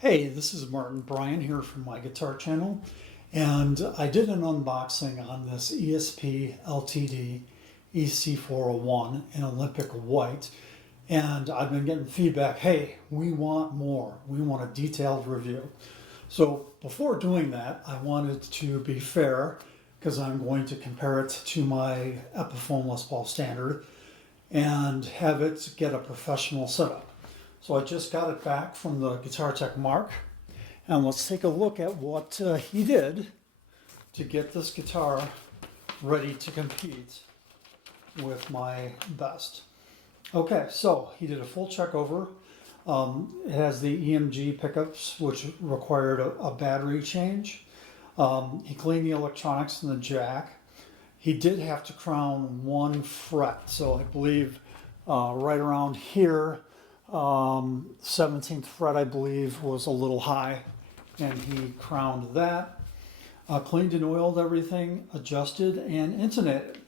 Hey, this is Martin Bryan here from my guitar channel, and I did an unboxing on this ESP LTD EC-401 in Olympic White, and I've been getting feedback, hey, we want more, we want a detailed review. So before doing that, I wanted to be fair because I'm going to compare it to my Epiphone Les Paul Standard and have it get a professional setup. So I just got it back from the Guitar Tech Mark, and let's take a look at what he did to get this guitar ready to compete with my best. Okay, so he did a full check over. It has the EMG pickups, which required a battery change. He cleaned the electronics in the jack. He did have to crown one fret, so I believe right around here, 17th fret, I believe, was a little high, and he crowned that. Cleaned and oiled everything, adjusted and intonated,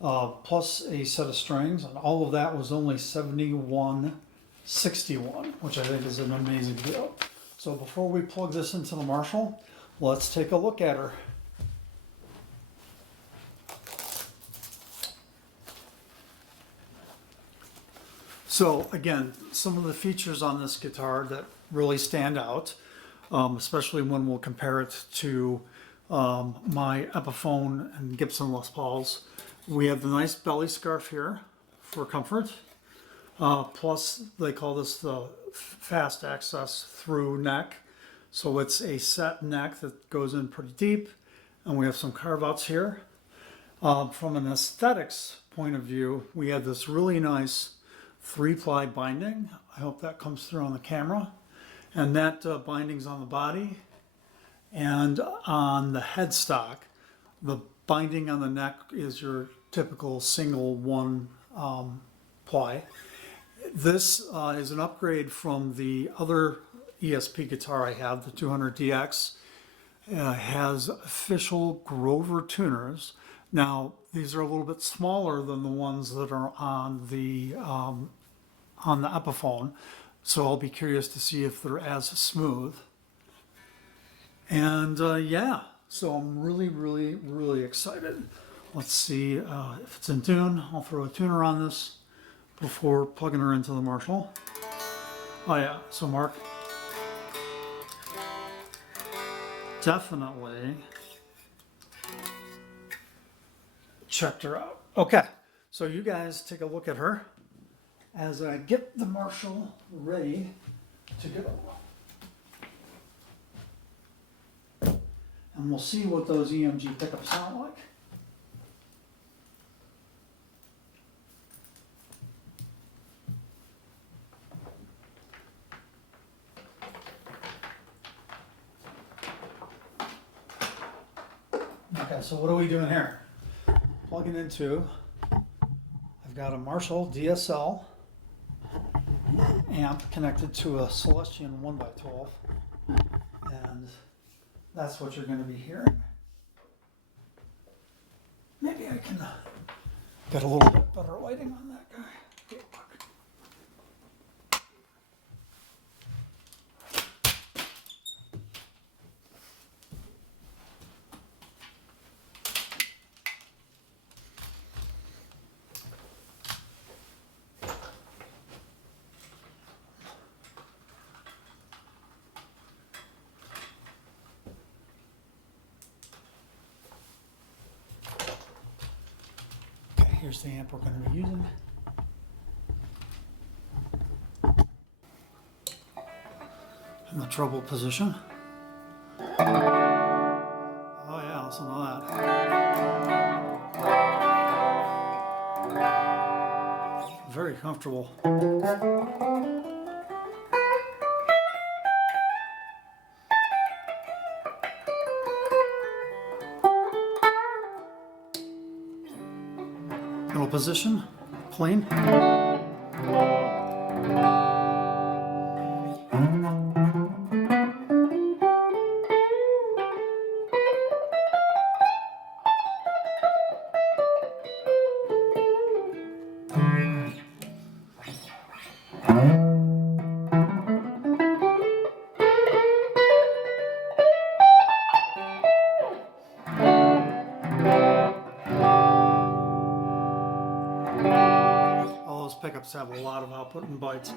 plus a set of strings, and all of that was only $71.61, which I think is an amazing deal. So before we plug this into the Marshall, let's take a look at her. So again, some of the features on this guitar that really stand out, especially when we'll compare it to my Epiphone and Gibson Les Pauls. We have the nice belly scarf here for comfort. Plus, they call this the fast access through neck. So it's a set neck that goes in pretty deep, and we have some carve outs here. From an aesthetics point of view, we have this really nice 3-ply binding. I hope that comes through on the camera. And that binding's on the body and on the headstock. The binding on the neck is your typical single one ply. This is an upgrade from the other ESP guitar I have, the 200 DX. Has official Grover tuners. Now, these are a little bit smaller than the ones that are on the Epiphone, so I'll be curious to see if they're as smooth. And yeah, so I'm really excited. Let's see if it's in tune. I'll throw a tuner on this before plugging her into the Marshall. Oh yeah, so Mark definitely checked her out. Okay, so you guys take a look at her as I get the Marshall ready to go. And we'll see what those EMG pickups sound like. Okay, so what are we doing here? Plugging into, I've got a Marshall DSL amp connected to a Celestion 1x12, and that's what you're going to be hearing. Maybe I can get a little bit better lighting on that guy. Here's the amp we're going to be using. In the treble position. Oh yeah, listen to that. Very comfortable. Middle position, clean. pickups have a lot of output and bites.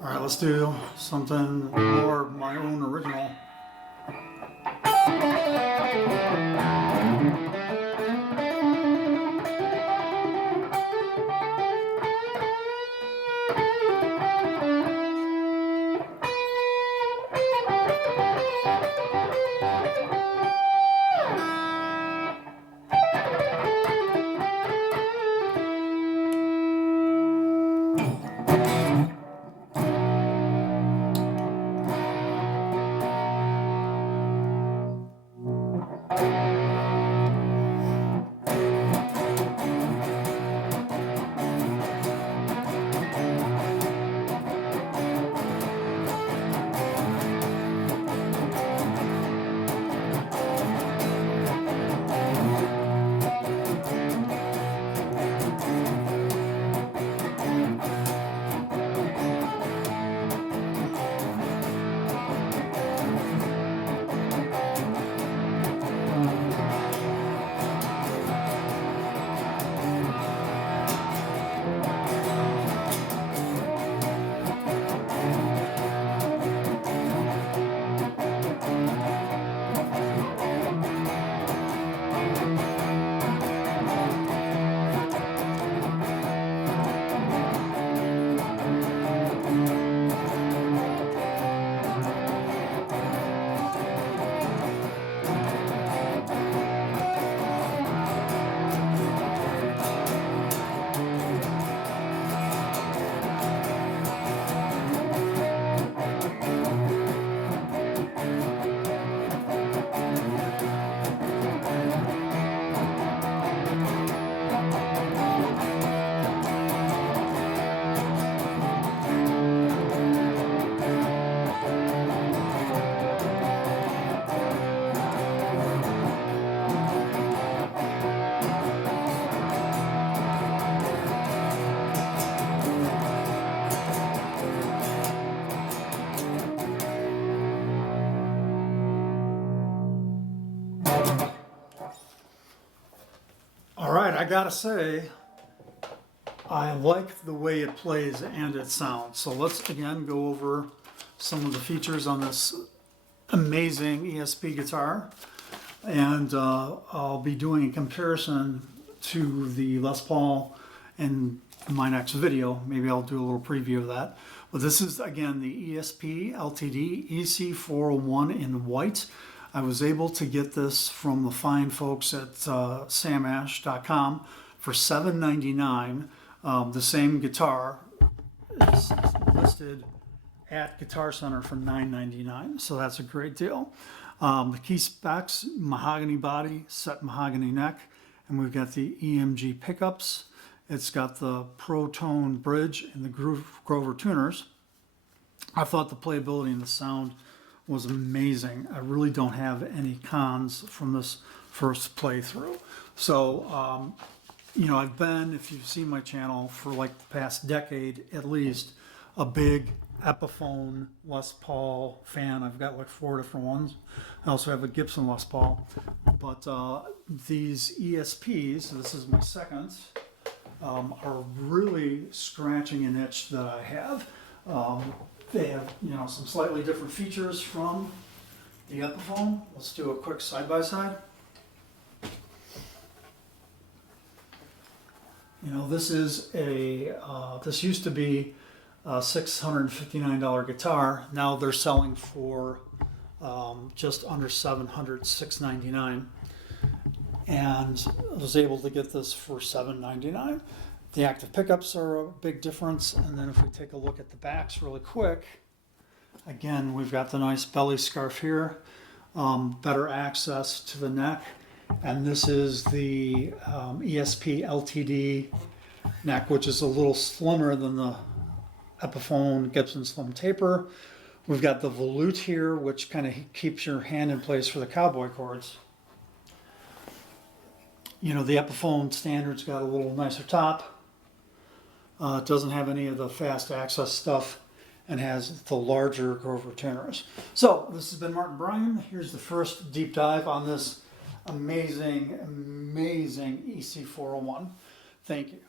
All right, let's do something more my own original. All right, I gotta say, I like the way it plays and it sounds. So let's again go over some of the features on this amazing ESP guitar. And I'll be doing a comparison to the Les Paul in my next video. Maybe I'll do a little preview of that. But this is, again, the ESP LTD EC-401 in white. I was able to get this from the fine folks at samash.com for $7.99. The same guitar is listed at Guitar Center for $9.99, so that's a great deal. The key specs: mahogany body, set mahogany neck, and we've got the EMG pickups. It's got the Pro Tone bridge and the Grover tuners. I thought the playability and the sound was amazing. I really don't have any cons from this first playthrough. So, you know, I've been, if you've seen my channel for like the past decade at least, a big Epiphone Les Paul fan. I've got like 4 different ones. I also have a Gibson Les Paul. But these ESPs, this is my second, are really scratching an itch that I have. They have, you know, some slightly different features from the Epiphone. Let's do a quick side-by-side. You know, this is a, this used to be a $659 guitar. Now they're selling for just under $700, $699. And I was able to get this for $799. The active pickups are a big difference. And then if we take a look at the backs really quick, again, we've got the nice belly scarf here, better access to the neck. And this is the ESP LTD neck, which is a little slimmer than the Epiphone Gibson Slim Taper. We've got the volute here, which kind of keeps your hand in place for the cowboy chords. You know, the Epiphone standard's got a little nicer top. It doesn't have any of the fast access stuff and has the larger Grover tuners. So this has been Martin Bryan. Here's the first deep dive on this amazing EC-401. Thank you.